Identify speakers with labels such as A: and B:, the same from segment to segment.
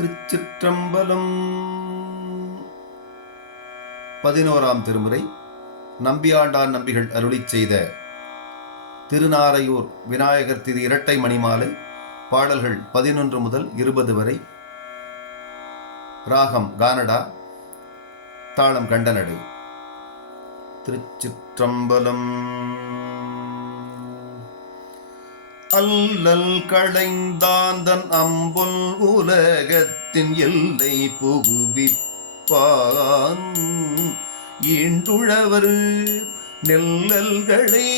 A: திருச்சிற்றம்பலம். பதினோராம் திருமுறை நம்பியாண்டான் நம்பிகள் அருளி செய்த திருநாரையூர் விநாயகர் திரு இரட்டை மணிமாலை பாடல்கள் பதினொன்று முதல் இருபது வரை. ராகம் கானடா தாளம் கண்டனடு. திருச்சிற்றம்பலம். அல்லல் களைந்தாந்தன் அம்புல் உலகத்தின் எல்லை புகுவிப்பான். ஈண்டுழவர் நெல்லல்களே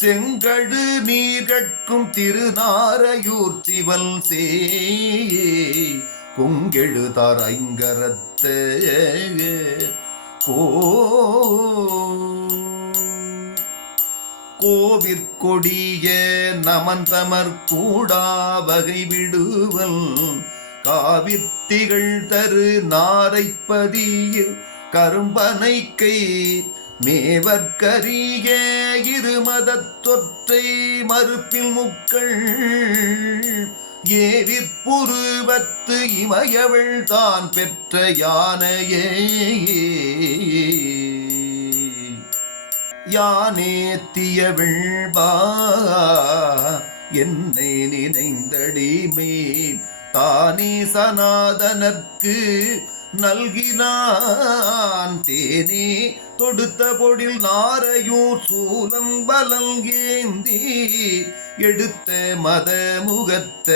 A: செங்கடு நீர் கட்கும் திருநாரையூர் சிவல் சே கொங்கெழுதார் ஐங்கரத்த கோ கோவிற்கொடிய நமந்தமர் கூடா வகை விடுவல் காவித்திகள் தரு நாரைப்பதியில் கரும்பனைக்கை மேவற்கரிய இருமதத்தொற்றை மறுப்பில் முக்கள். ஏவிற்புருவத்து இமயவள் தான் பெற்ற யானையே. யானேத்திய விழ்பா என்னை நினைந்தடிமே தானே சனாதனர்க்கு நல்கினான் தேனே தொடுத்த பொழில் நாரையூர் சூலம் பலங்கேந்தி எடுத்த மத முகத்த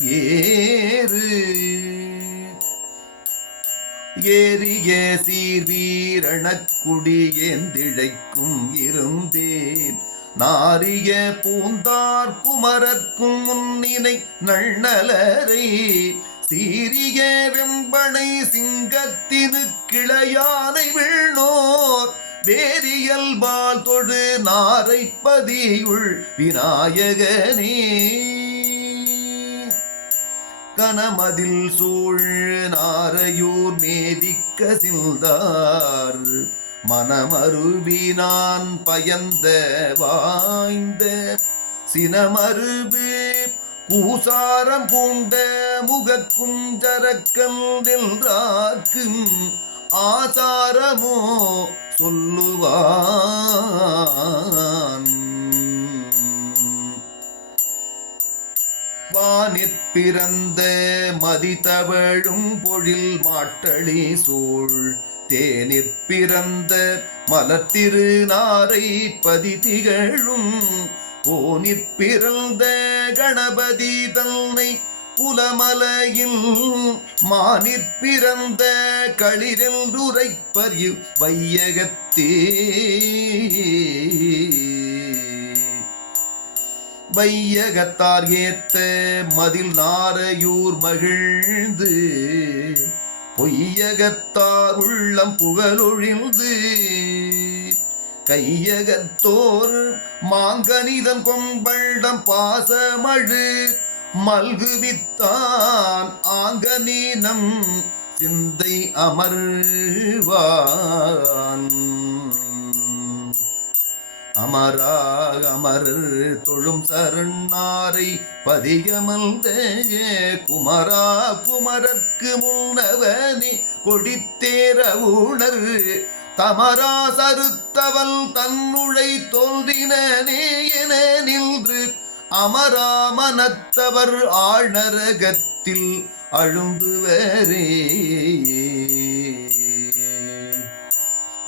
A: ஏறு. ஏறிய சீர்வீரணக்குடியேந்திழைக்கும் இருந்தேன். நாரிய பூந்தார் குமரக்கும் முன்னினை நன்னலரை சீரிய வெம்பனை சிங்கத்தினு கிளையானை விண்ணோர் வேரியல்பால் தொழு நாரைப்பதியுள் விநாயகனே. கனமதில் சூழ் நாரையூர் மேதிக்க சிந்தார். மனமருவினான் பயந்த வாய்ந்த சினமருபு கூசாரம் பூண்ட முகக்கும் ஜரக்கம் நின்றார்க்கும் ஆசாரமோ சொல்லுவான் வானிற் பிறந்த மதிதவழும் பொழில் மாட்டளி சூழ். தேனிற்பிறந்த மலத்திரு நாரை பதி திகழும். கோனிற் பிறந்த கணபதி தன்னை குலமலையில் மானிற்பிறந்த பிறந்த களிரென்றுரைப்பறிவு வையகத்தே. வையகத்தார் ஏத்த மதில் நாரையூர் மகிழ்ந்து பொய்யகத்தார் உள்ளம் புகழொழிந்து. கையகத்தோர் மாங்கனிதன் கொம்பள்டம் பாசமழு மல்குவித்தான் ஆங்கனீனம் சிந்தை அமர்வான். அமரா அமரர் தொழும் சரணாரை பதிகமல்த குமரா குமரர்க்கு முன்னவனி கொடித்தேர உணர் தமரா சருத்தவள் தன்னுழை தோன்றினே என நின்று. அமராமனத்தவர் ஆழ்நரகத்தில் அழுந்துவரே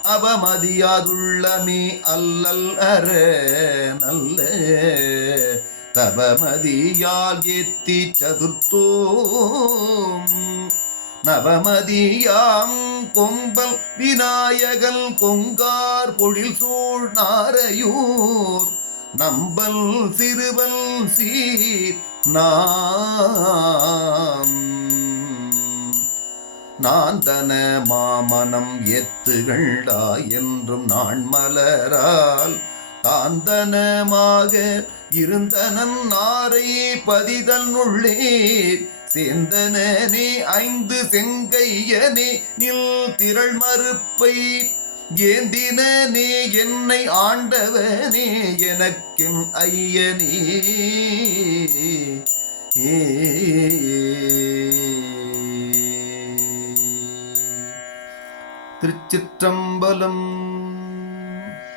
A: அவமதியாதுள்ளமே அல்லல் அற நல்ல. தவமதியால் ஏத்தி சதுர்த்தோம். நவமதியாம் கொம்பல் விநாயகல் கொங்கார் பொழில் சூழ் நாரையூர். நம்பல் சிறுவல் சீர் நாம் நான் தன மாமனம் எத்துகள்டா என்றும் நான் மலரால். தாந்தனமாக இருந்தனன் நாரை பதிதன் உள்ளே சேந்தனே ஐந்து செங்கையனே நில் திரள் மறுப்பை. ஏந்தினே என்னை ஆண்டவனே எனக்கென் ஐயனே. ஏ திருச்சிற்றம்பலம்.